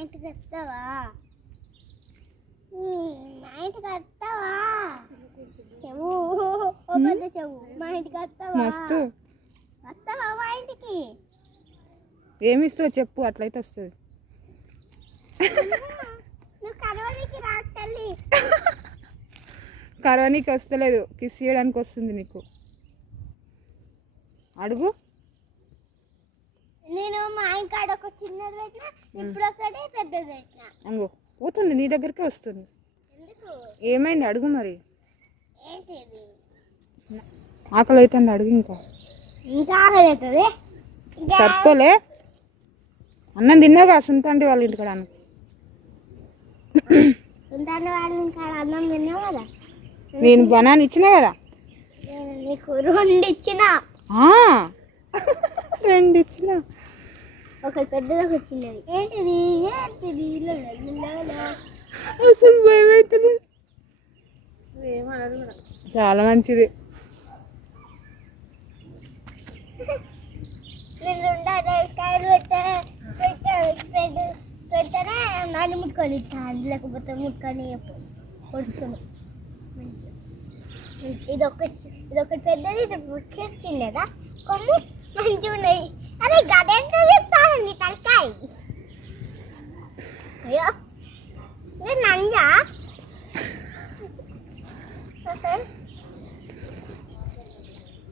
ఇంటికి వస్తావా? మా ఇంటికి వస్తావా? చెవు. ఓ పెద్ద చెవు. మా ఇంటికి వస్తావా? మస్తు. వస్తావా మా ఇంటికి? ఏమి ఇస్తావు చెప్పు అట్లయితే వస్తుంది నువ్వు కడవనికి రా తల్లి. కరవానికి వస్తలేదు. కిస్ చేయడానికి వస్తుంది నీకు. అడుగు. నేను మా ఇంకాడ చిన్నది పెట్టిన ఇప్పుడు ఒకటి పెద్దది పెట్టిన. అంగో పోతుంది నీ దగ్గరికే వస్తుంది. ఏమైంది అడుగు మరి. ఆకలి అవుతుంది అడుగు ఇంకా. ఇంకా ఆగలేదు సరిపోలే. అన్నం తిన్నావుగా సుంతండి వాళ్ళ ఇంటికాడ అన్నం. ఉంటాను వాళ్ళు ఇంకా అన్నం తిన్నావు కదా? నేను బనాన్ని ఇచ్చినా కదా? నీకు రెండు ఇచ్చిన. రెండు ఇచ్చిన. ఒకటి పెద్దది ఒకటి చిన్నది. ఏంటిది? ఏంటిది. అసలు భయం అవుతుంది చాలా మంచిది. పెడితేనే నన్ను ముట్టుకొని ఇస్తాను లేకపోతే ముట్టుకొని కొడుకుని. ఇది ఒక ఇది ఒకటి పెద్దది ఇది చిన్నదా? కొమ్ము మంచిగా ఉన్నాయి అరే గడెంత చెప్తానండి తలకాయ అయ్యో నేను నంజా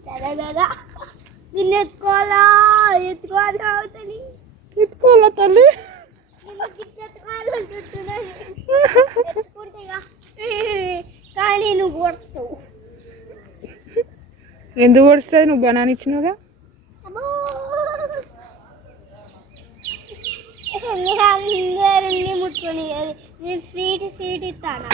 దాదా దాదా నిన్ను ఎత్తుకోవాలా ఎత్తుకోవాలా అవుతుంది ఎత్తుకోవాలా తల్లి కానీ నువ్వు కొడతావు ఎందుకు పొడుస్తుంది నువ్వు బనాన్ని మీరు అందరినీ ముట్టుకొని నేను స్వీట్ స్వీట్ ఇస్తాను